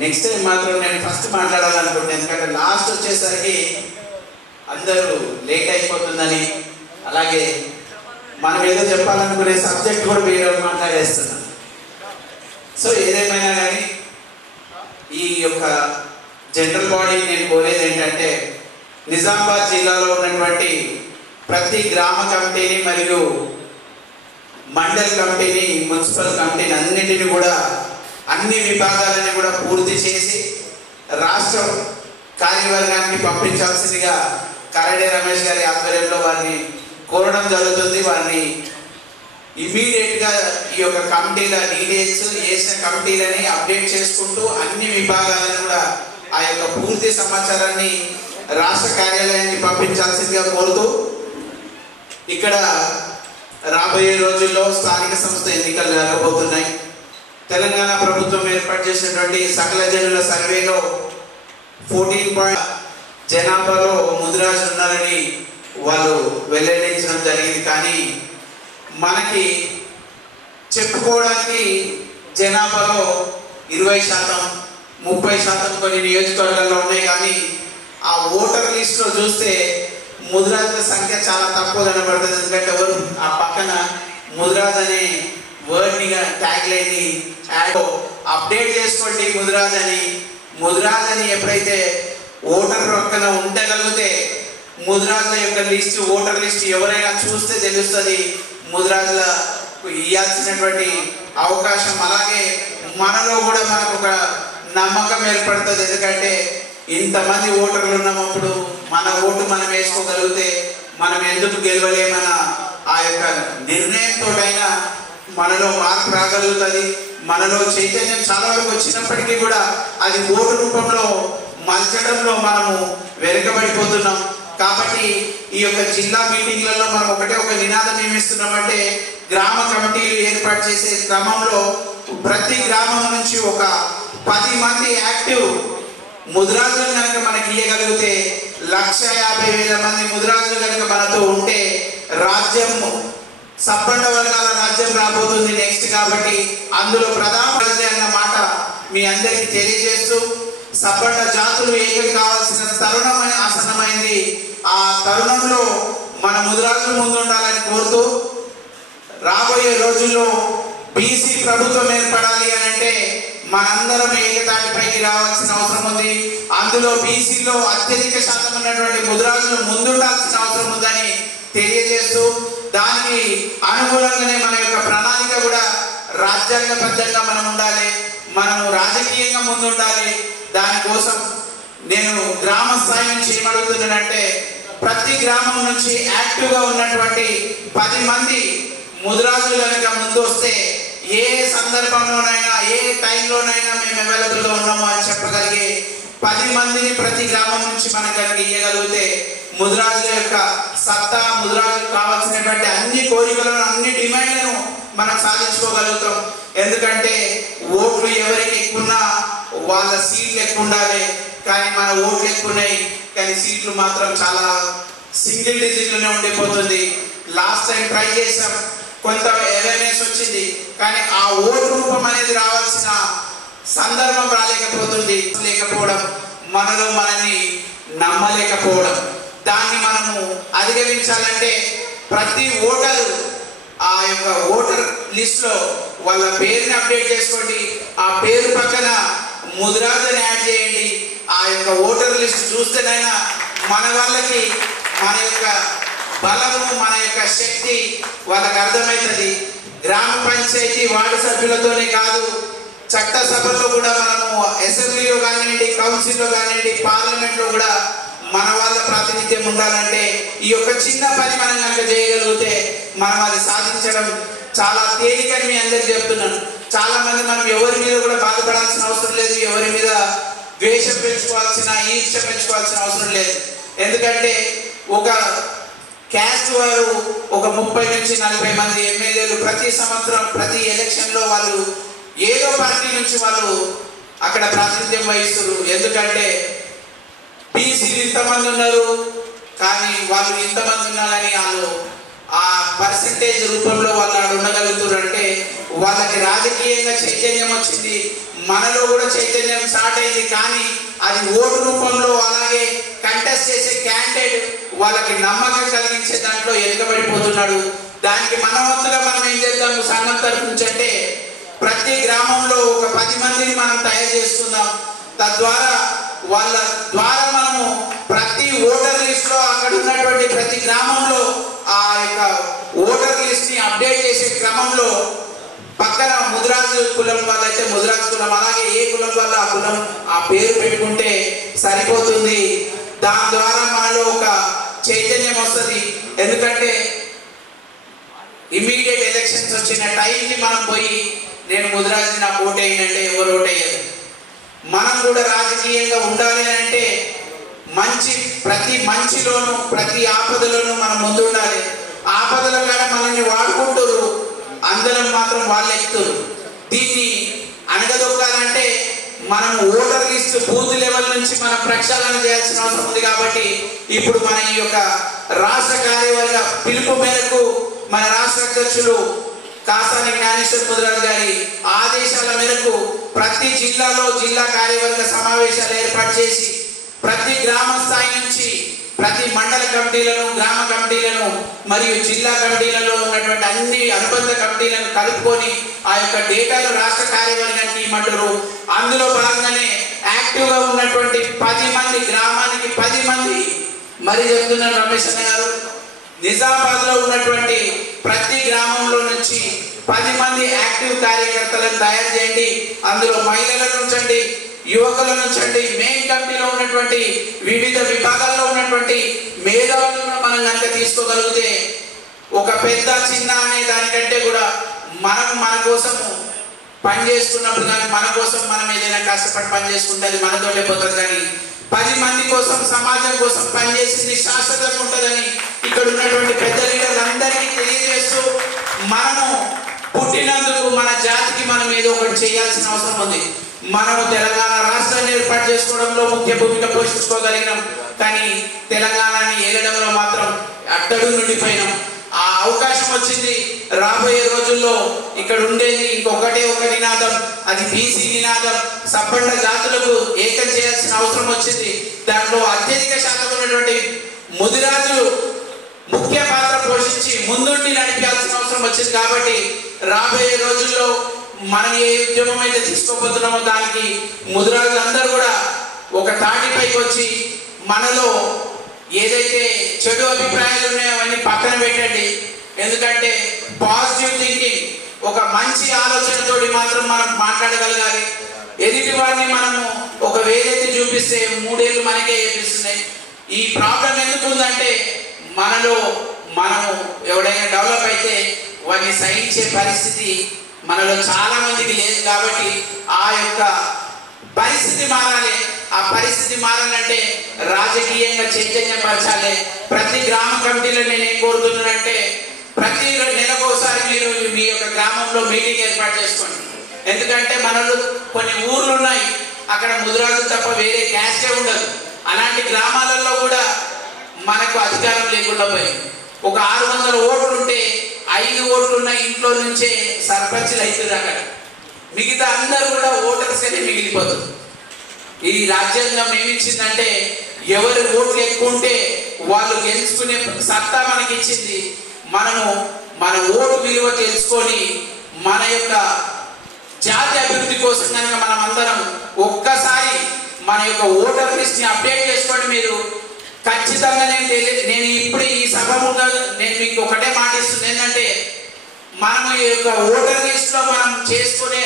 నెక్స్ట్ టైం మాత్రం నేను ఫస్ట్ మాట్లాడాలనుకుంటున్నాను, ఎందుకంటే లాస్ట్ వచ్చేసరికి అందరూ లేట్ అయిపోతుందని, అలాగే మనం ఏదో చెప్పాలనుకునే సబ్జెక్ట్ కూడా వేరే మాట్లాడేస్తున్నాం. సో ఏదేమైనా కానీ ఈ యొక్క జనరల్ బాడీ నేను కోరేది ఏంటంటే నిజామాబాద్ జిల్లాలో ఉన్నటువంటి ప్రతి గ్రామ కమిటీని మరియు మండల్ కమిటీని, మున్సిపల్ కమిటీని అన్నిటిని కూడా అన్ని విభాగాలని కూడా పూర్తి చేసి రాష్ట్ర కార్యవర్గానికి పంపించాల్సిందిగా కరడే రమేష్ గారి ఆధ్వర్యంలో వారిని కోరడం జరుగుతుంది. వారిని ఇమీడియట్గా ఈ యొక్క కమిటీల డీటెయిల్స్, వేసిన కమిటీలని అప్డేట్ చేసుకుంటూ అన్ని విభాగాలను కూడా ఆ యొక్క పూర్తి సమాచారాన్ని రాష్ట్ర కార్యాలయానికి పంపించాల్సిందిగా కోరుతూ, ఇక్కడ రాబోయే రోజుల్లో స్థానిక సంస్థ ఎన్నికలు జరగబోతున్నాయి. తెలంగాణ ప్రభుత్వం ఏర్పాటు చేసినటువంటి సకల జనుల సర్వేలో 14 జనాభాలో ముదిరాజులు ఉన్నారని వాళ్ళు వెల్లడించడం జరిగింది. కానీ మనకి చెప్పుకోవడానికి జనాభాలో 20%, 30% కొన్ని నియోజకవర్గాల్లో ఉన్నాయి. కానీ ఆ ఓటర్ లిస్ట్లో చూస్తే ముదిరాజుల సంఖ్య చాలా తక్కువ కనబడుతుంది. ఎందుకంటే ఎవరు ఆ పక్కన ముదిరాజ్ అనే వర్డ్ని ట్యాగ్ లైన్ని అప్డేట్ చేసుకోండి ముదిరాజ్ అని ఎప్పుడైతే ఓటర్ పక్కన ఉండగలిగితే ముదిరాజుల యొక్క లిస్ట్, ఓటర్ లిస్ట్ ఎవరైనా చూస్తే తెలుస్తుంది ముదిరాజులకు ఇవ్వాల్సినటువంటి అవకాశం. అలాగే మనలో కూడా మనకు ఒక నమ్మకం ఏర్పడుతుంది. ఎందుకంటే ఇంతమంది ఓటర్లు ఉన్నప్పుడు మన ఓటు మనం వేసుకోగలిగితే మనం ఎందుకు గెలవలేమన్న ఆ యొక్క నిర్ణయంతోటైనా మనలో మార్పు రాగలుగుతుంది. మనలో చైతన్యం చాలా వరకు వచ్చినప్పటికీ కూడా అది ఓటు రూపంలో మలచడంలో మనము వెనుకబడిపోతున్నాం. కాబట్టి ఈ యొక్క జిల్లా మీటింగ్లలో మనం ఒకటే ఒక నినాదం ఏమిస్తున్నామంటే గ్రామ కమిటీలు ఏర్పాటు చేసే క్రమంలో ప్రతి గ్రామం నుంచి ఒక 10 మంది యాక్టివ్ ముదిరాజులు కనుక మనకి ఇవ్వగలిగితే 1,50,000 మంది ముదిరాజులు కనుక మనతో ఉంటే రాజ్యం సబ్బండ వర్గాల రాజ్యం రాబోతుంది నెక్స్ట్. కాబట్టి అందులో ప్రధానమంత్రి అన్న మాట మీ అందరికీ తెలియజేస్తూ సబ్బండ జాతులు ఏకం కావాల్సిన తరుణం ఆసన్నమైంది. ఆ తరుణంలో మన ముదిరాజులు ముందుండాలని కోరుతూ రాబోయే రోజుల్లో బీసీ ప్రభుత్వం ఏర్పడాలి అని అంటే మనందరం ఏకతాటిపైకి రావాల్సిన అవసరం ఉంది. అందులో బీసీలో అత్యధిక శాతం ఉన్నటువంటి ముదిరాజులు ముందుండాల్సిన అవసరం ఉందని తెలియజేస్తూ దానికి అనుగుణంగానే మన యొక్క ప్రణాళిక కూడా రాజ్యాంగబద్ధంగా మనం ఉండాలి, మనము రాజకీయంగా ముందు ఉండాలి. దానికోసం నేను గ్రామ స్థాయి నుంచి ఏమడుగుతున్నానంటే ప్రతి గ్రామం నుంచి యాక్టివ్గా ఉన్నటువంటి 10 మంది ముదిరాజులు కనుక ముందు వస్తే ఏ సందర్భంలోనైనా ఏ టైంలోనైనా మేము అవైలబుల్గా ఉన్నాము అని చెప్పగలిగే 10 మందిని ప్రతి గ్రామం నుంచి మనం కనుక ఇవ్వగలిగితే ముదిరాజుల యొక్క సత్తా, ముదిరాజులకు కావాల్సినటువంటి అన్ని కోరికలను అన్ని డిమాండ్లను మనం సాధించుకోగలుగుతాం. ఎందుకంటే ఓట్లు ఎవరికి ఎక్కువన్నా వాళ్ళ సీట్లు ఎక్కువ ఉండాలి, కానీ మన ఓట్లు ఎక్కువ ఉన్నాయి కానీ సీట్లు మాత్రం చాలా సింగిల్ డిజిట్లోనే ఉండిపోతుంది. లాస్ట్ టైం ట్రై చేసాం, కొంత అవేర్నెస్ వచ్చింది, కానీ ఆ ఓటు రూపం అనేది రావాల్సిన సందర్భం లేకపోవడం, మనలో మనల్ని నమ్మలేకపోవడం. దాన్ని మనము అధిగమించాలంటే ప్రతి ఓటరు ఆ యొక్క ఓటర్ లిస్ట్లో వాళ్ళ పేరుని అప్డేట్ చేసుకోండి, ఆ పేరు పక్కన ముదిరాజుని యాడ్ చేయండి. ఆ యొక్క ఓటర్ లిస్ట్ చూస్తేనైనా మన వాళ్ళకి మన యొక్క బలము, మన యొక్క శక్తి వాళ్ళకి అర్థమవుతుంది. గ్రామ పంచాయతీ వార్డు సభ్యులతోనే కాదు, చట్టసభలో కూడా మనము అసెంబ్లీలో కానివ్వండి, కౌన్సిల్లో కానివ్వండి, పార్లమెంట్లో కూడా మన వాళ్ళ ప్రాతినిధ్యం ఉండాలంటే ఈ యొక్క చిన్న పని మనం కనుక చేయగలిగితే మనం అది సాధించడం చాలా తేలికని మీ అందరికీ చెప్తున్నాను. చాలా మంది మనం ఎవరి మీద కూడా బాధపడాల్సిన అవసరం లేదు, ఎవరి మీద ద్వేషం పెంచుకోవాల్సిన, ఈర్ష్య పెంచుకోవాల్సిన అవసరం లేదు. ఎందుకంటే ఒక క్యాస్ట్ వారు ఒక 30 నుంచి 40 మంది ఎమ్మెల్యేలు ప్రతి సంవత్సరం ప్రతి ఎలక్షన్లో వాళ్ళు ఏదో పార్టీ నుంచి వాళ్ళు అక్కడ ప్రాతినిధ్యం వహిస్తారు. ఎందుకంటే బీసీలు ఇంతమంది ఉన్నారు కానీ వాళ్ళు ఇంతమంది ఉన్నారని వాళ్ళు ఆ పర్సంటేజ్ రూపంలో వాళ్ళు అక్కడ ఉండగలుగుతారు. అంటే వాళ్ళకి రాజకీయంగా చైతన్యం వచ్చింది, మనలో కూడా చైతన్యం స్టార్ట్ అయింది, కానీ అది ఓటు రూపంలో అలాగే కంటెస్ట్ చేసే క్యాండిడేట్ వాళ్ళకి నమ్మకం కలిగించే దాంట్లో వెనుకబడిపోతున్నాడు. దానికి మన వంతుగా మనం ఏం చేద్దాము సంఘం తరఫు నుంచి అంటే ప్రతి గ్రామంలో ఒక 10 మందిని మనం తయారు చేసుకుందాం. తద్వారా వాళ్ళ ద్వారా మనము ప్రతి ఓటర్ లిస్ట్ లో అక్కడ ఉన్నటువంటి ప్రతి గ్రామంలో ఆ యొక్క ఓటర్ లిస్ట్ ని అప్డేట్ చేసే క్రమంలో పక్కన ముదిరాజు కులం వాళ్ళైతే ముదిరాజు కులం, అలాగే ఏ కులం వల్ల ఆ కులం ఆ పేరు పెట్టుకుంటే సరిపోతుంది. దాని ద్వారా మనలో ఒక చైతన్యం వస్తుంది. ఎందుకంటే ఇమ్మీడియట్ ఎలక్షన్స్ వచ్చిన టైంకి మనం పోయి నేను ముదిరాజు నాకు ఓటేయంటే ఎవరు ఓటేయరు. మనం కూడా రాజకీయంగా ఉండాలి అంటే ప్రతి మంచిలోను ప్రతి ఆపదలోనూ మనం ముందు ఉండాలి. ఆపదల కాడ మనల్ని వాడుకుంటారు, అందరం మాత్రం వాళ్ళు ఎక్కుతారు. దీన్ని అణగదొక్కాలంటే మనం ఓటర్ లిస్ట్ బూత్ లెవెల్ నుంచి మనం ప్రక్షాళన చేయాల్సిన అవసరం ఉంది. కాబట్టి ఇప్పుడు మన ఈ యొక్క రాష్ట్ర కార్యవర్గ పిలుపు మేరకు మన రాష్ట్ర అధ్యక్షులు కాసాని జ్ఞానేశ్వర్ ముదిరాజు గారి ఆదేశాల మేరకు ప్రతి జిల్లాలో జిల్లా కార్యవర్గ సమావేశాలు ఏర్పాటు చేసి ప్రతి గ్రామ స్థాయి నుంచి ప్రతి మండల కమిటీలను, గ్రామ కమిటీలను మరియు జిల్లా కమిటీలలో ఉన్నటువంటి అన్ని అనుబంధ కమిటీలను కలుపుకొని ఆ యొక్క డేటాను రాష్ట్ర కార్యవర్గానికి ఇవ్వమంటారు. అందులో భాగంగానే యాక్టివ్గా ఉన్నటువంటి 10 మంది, గ్రామానికి 10 మంది, మరి చెప్తున్నారు రమేష్ అన్న గారు, నిజామాబాద్ లో ఉన్నటువంటి ప్రతి గ్రామంలో నుంచి 10 మంది యాక్టివ్ కార్యకర్తలను తయారు చేయండి. అందులో మహిళల నుంచండి, యువకుల నుంచండి, మెయిన్ కమిటీలో ఉన్నటువంటి వివిధ విభాగాల్లో ఉన్నటువంటి మేధావులను మనం కనుక తీసుకోగలిగితే ఒక పెద్ద చిన్న అనే దానికంటే కూడా మనం మన కోసం పని చేసుకున్నప్పుడు కానీ మన కోసం మనం ఏదైనా కష్టపడి పని చేసుకుంటే అది మనతోనే పోతుంది. కానీ 10 మంది కోసం, సమాజం కోసం పనిచేసింది శాశ్వతంగా ఉంటుందని ఇక్కడ ఉన్నటువంటి పెద్ద లీడర్లందరికీ తెలియజేస్తూ మనము పుట్టినందుకు మన జాతికి మనం ఏదో ఒకటి చేయాల్సిన అవసరం ఉంది. మనము తెలంగాణ రాష్ట్రాన్ని ఏర్పాటు చేసుకోవడంలో ముఖ్య భూమిక పోషించుకోగలిగినాం, కానీ తెలంగాణని ఏలడంలో మాత్రం అట్టడుగు నుండిపోయినాం. ఆ అవకాశం వచ్చింది. రాబోయే రోజుల్లో ఇక్కడ ఉండేది ఇంకొకటే ఒక నినాదం, అది బీసీ నినాదం. సబ్బండ జాతులకు ఏకం చేయాల్సిన అవసరం వచ్చింది. దాంట్లో అత్యధిక శాతం ఉన్నటువంటి ముదిరాజులు ముఖ్య పాత్ర పోషించి ముందుండి నడిపాల్సిన అవసరం వచ్చింది. కాబట్టి రాబోయే రోజుల్లో మనం ఏ ఉద్యమం అయితే తీసుకోబోతున్నామో దానికి ముదిరాజులందరూ కూడా ఒక తాటిపైకి వచ్చి మనలో ఏదైతే చెడు అభిప్రాయాలు ఉన్నాయో అవన్నీ పక్కన పెట్టండి. ఎందుకంటే పాజిటివ్ థింకింగ్, ఒక మంచి ఆలోచనతోటి మాత్రం మనం మాట్లాడగలగాలి. ఎదుటి వారిని మనము ఒక వేలెత్తి చూపిస్తే 3 ఏళ్ళు మనకే ఏపిస్తున్నాయి. ఈ ప్రాబ్లం ఎందుకు ఉందంటే మనలో మనము ఎవడైనా డెవలప్ అయితే వారిని సహించే పరిస్థితి మనలో చాలా మందికి లేదు. కాబట్టి ఆ యొక్క పరిస్థితి మారాలి. ఆ పరిస్థితి మారాలంటే రాజకీయంగా చైతన్యపరచాలి. ప్రతి గ్రామ కమిటీలో నేను ఏం కోరుతున్నానంటే ప్రతి నెలకోసారి మీరు మీ యొక్క గ్రామంలో మీటింగ్ ఏర్పాటు చేసుకోండి. ఎందుకంటే మనలో కొన్ని ఊర్లు ఉన్నాయి, అక్కడ ముదిరాజులు తప్ప వేరే క్యాస్టే ఉండదు. అలాంటి గ్రామాలలో కూడా మనకు అధికారం లేకుండా పోయింది. ఒక 600 ఓట్లు ఉంటే 5 ఓట్లు ఉన్న ఇంట్లో నుంచే సర్పంచ్లు అవుతుంది. అక్కడ మిగతా అందరూ కూడా ఓటర్స్ అనే మిగిలిపోతుంది. ఈ రాజ్యాంగం ఏమిచ్చిందంటే ఎవరి ఓట్లు ఎక్కువ ఉంటే వాళ్ళు గెలుచుకునే సత్తా మనకి ఇచ్చింది. మనము మన ఓటు విలువ తెలుసుకొని మన యొక్క జాతి అభివృద్ధి కోసం కనుక మనం అందరం ఒక్కసారి మన యొక్క ఓటర్ లిస్ట్ ని అప్డేట్ చేసుకోండి. మీరు ఖచ్చితంగా నేను ఇప్పుడు ఈ సభ ముందు నేను మీకు ఒకటే మాట ఇస్తుంది, ఏంటంటే మనం ఈ యొక్క ఓటర్ లిస్ట్ లో మనం చేసుకునే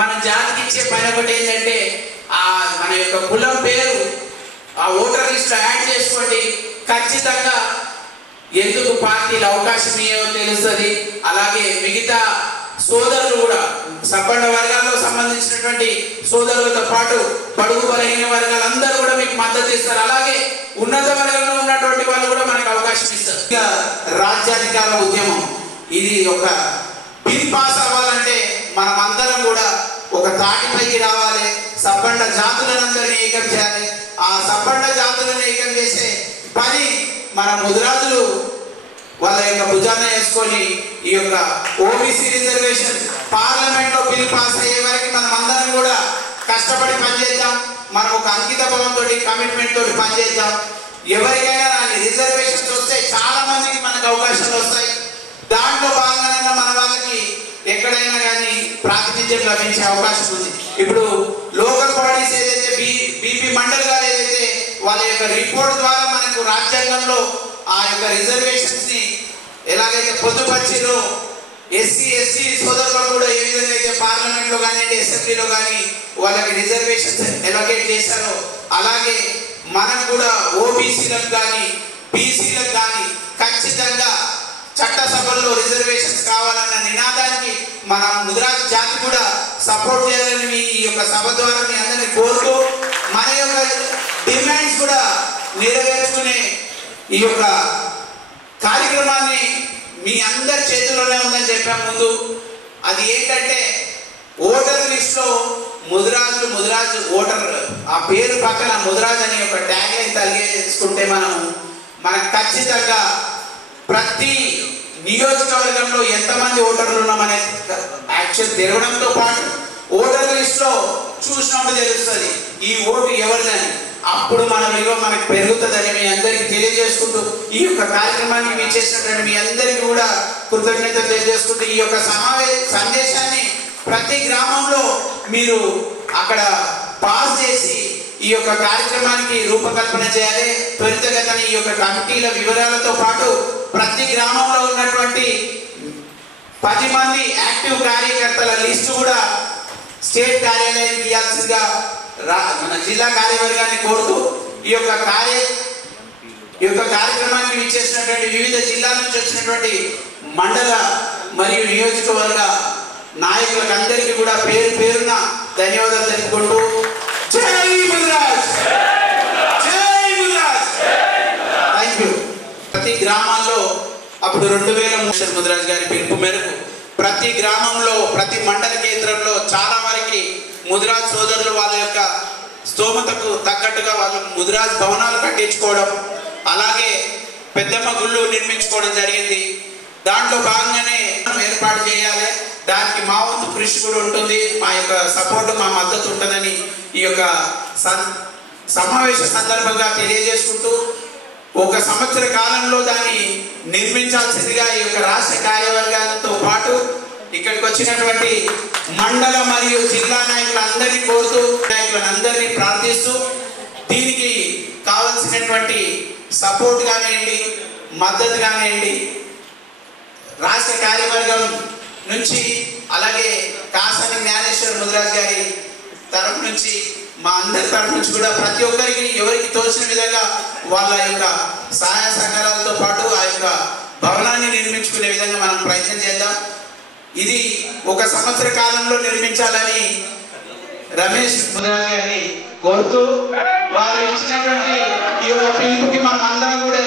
మన జాతికి ఇచ్చే పని ఒకటి ఏంటంటే మన యొక్క కులం పేరు ఆ ఓటర్ లిస్ట్ లో యాడ్ చేసుకోండి. ఖచ్చితంగా ఎందుకు పార్టీలు అవకాశం ఇవ్వో తెలుస్తుంది. అలాగే మిగతా సోదరులు కూడా సబ్బండ వర్గాల్లో సంబంధించినటువంటి సోదరులతో పాటు బడుగు బలహీన వర్గాలందరూ కూడా మీకు మద్దతు ఇస్తారు. అలాగే ఉన్నత వర్గంలో ఉన్నటువంటి వాళ్ళు కూడా మనకు అవకాశం ఇస్తారు. ఇక రాజ్యాధికార ఉద్యమం ఇది ఒక బిల్ పాస్ అవ్వాలంటే మనం అందరం కూడా ఒక తాటిపైకి రావాలి. సబ్బండ జాతులందరినీ ఏకం చేయాలి. ఆ సబ్బండ జాతులను ఏకం చేసే పని మన ముదిరాజులు వాళ్ళ యొక్క భుజాన వేసుకొని ఈ యొక్క ఓబీసీ రిజర్వేషన్ పార్లమెంట్ లో బిల్ పాస్ అయ్యే వరకు మనం అందరం కూడా కష్టపడి పనిచేద్దాం. మనం ఒక అంకిత భావంతో కమిట్మెంట్ తోటి పనిచేద్దాం. ఎవరికైనా రిజర్వేషన్స్ వస్తే చాలా మందికి మనకు అవకాశాలు వస్తాయి. దాంట్లో భాగంగా మన వాళ్ళకి ఎక్కడైనా కానీ ప్రాతినిధ్యం లభించే అవకాశం ఉంది. ఇప్పుడు లోకల్ బాడీస్ ఏదైతే బీపీ మండల్ గారు ఏదైతే వాళ్ళ యొక్క రిపోర్ట్ ద్వారా మనకు రాజ్యాంగంలో ఆ యొక్క రిజర్వేషన్స్ ని ఎలాగైతే పొందుపరిచారో ఎస్సీ ఎస్టీ సోదరులకు కూడా ఏ విధంగా అయితే పార్లమెంట్ లో కానీ అసెంబ్లీలో కానీ వాళ్ళకి రిజర్వేషన్స్ ఎలొకేట్ చేశారో అలాగే మనం కూడా ఓబీసీలకు కానీ బీసీలకు కానీ ఖచ్చితంగా చట్టసభల్లో రిజర్వేషన్స్ కావాలన్న నినాదానికి మన ముదిరాజు జాతి కూడా సపోర్ట్ చేయాలని ఈ యొక్క సభ ద్వారా మీ అందరినీ కోరుతూ మన యొక్క డిమాండ్స్ కూడా నెరవేర్చుకునే ఈ యొక్క కార్యక్రమాన్ని మీ అందరి చేతుల్లోనే ఉందని చెప్పాం ముందు. అది ఏంటంటే ఓటర్ లిస్ట్ లో ముదిరాజు ఓటర్ ఆ పేరు పక్కన ముదిరాజు అనే ఒక ట్యాగ్ లైన్ తగిలేసుకుంటే మనకు ఖచ్చితంగా ప్రతి నియోజకవర్గంలో ఎంతమంది ఓటర్లు ఉన్నామనే యాక్చువల్ తెరవడంతో పాటు ఓటర్ లిస్ట్ లో చూసినప్పుడు తెలుస్తుంది ఈ ఓటు ఎవరిదని. అప్పుడు మన విలువ మనకు పెరుగుతుందని మీ అందరికీ తెలియజేసుకుంటూ ఈ యొక్క కార్యక్రమాన్ని మీ చేసినటువంటి మీ అందరికీ కూడా కృతజ్ఞతలు తెలియజేసుకుంటూ ఈ యొక్క సందేశాన్ని ప్రతి గ్రామంలో మీరు అక్కడ పాస్ చేసి ఈ యొక్క కార్యక్రమానికి రూపకల్పన చేయాలి. త్వరితగతిన ఈ యొక్క కమిటీల వివరాలతో పాటు ప్రతి గ్రామంలో ఉన్నటువంటి 10 మంది యాక్టివ్ కార్యకర్తల లిస్టు కూడా స్టేట్ కార్యాలయానికి ఇవ్వాల్సిందిగా మన జిల్లా కార్యవర్గాన్ని కోరుతూ ఈ యొక్క కార్యక్రమానికి విచ్చేసినటువంటి వివిధ జిల్లాల నుంచి వచ్చినటువంటి మండల మరియు నియోజకవర్గ నాయకులకు అందరికీ కూడా పేరు పేరున ధన్యవాదాలు తెలుపుకుంటూ జై ముదిరాజ్, జై ముదిరాజ్. Thank you. ప్రతి గ్రామాల్లో అప్పుడు 2003 ముదిరాజ్ గారి పిలుపు మేరకు ప్రతి గ్రామంలో ప్రతి మండల కేంద్రంలో చాలా వరకు ముదిరాజ్ సోదరులు వాళ్ళ యొక్క స్తోమతకు తగ్గట్టుగా వాళ్ళు ముదిరాజ్ భవనాలు కట్టించుకోవడం అలాగే పెద్దమ్మ గుళ్ళు నిర్మించుకోవడం జరిగింది. దాంట్లో భాగంగానే ఏర్పాటు చేయాలి. దానికి మా వంతు కృషి కూడా ఉంటుంది. మా యొక్క సపోర్ట్ మా మద్దతు ఉంటుందని ఈ యొక్క సమావేశ సందర్భంగా తెలియజేసుకుంటూ 1 సంవత్సర కాలంలో దాన్ని నిర్మించాల్సిందిగా ఈ యొక్క రాష్ట్ర కార్యవర్గాలతో పాటు ఇక్కడికి వచ్చినటువంటి మండల మరియు జిల్లా నాయకులందరినీ కోరుతూ నాయకులందరినీ ప్రార్థిస్తూ దీనికి కావలసినటువంటి సపోర్ట్ కానివ్వండి మద్దతు కానివ్వండి రాష్ట్ర కార్యవర్గం నుంచి అలాగే కాసాని జ్ఞానేశ్వర్ ముదిరాజ్ గారి తరఫు నుంచి మా అందరి తరఫు నుంచి కూడా ప్రతి ఒక్కరికి ఎవరికి తోచిన విధంగా వాళ్ళ యొక్క సహాయ సహకారాలతో పాటు ఆ యొక్క భవనాన్ని నిర్మించుకునే విధంగా మనం ప్రయత్నం చేద్దాం. ఇది 1 సంవత్సర కాలంలో నిర్మించాలని రమేష్ ముదిరాజ్ గారిని కోరుతూ వారు ఇచ్చినటువంటి ఈ యొక్క పిలుపుకి మనం అందరం కూడా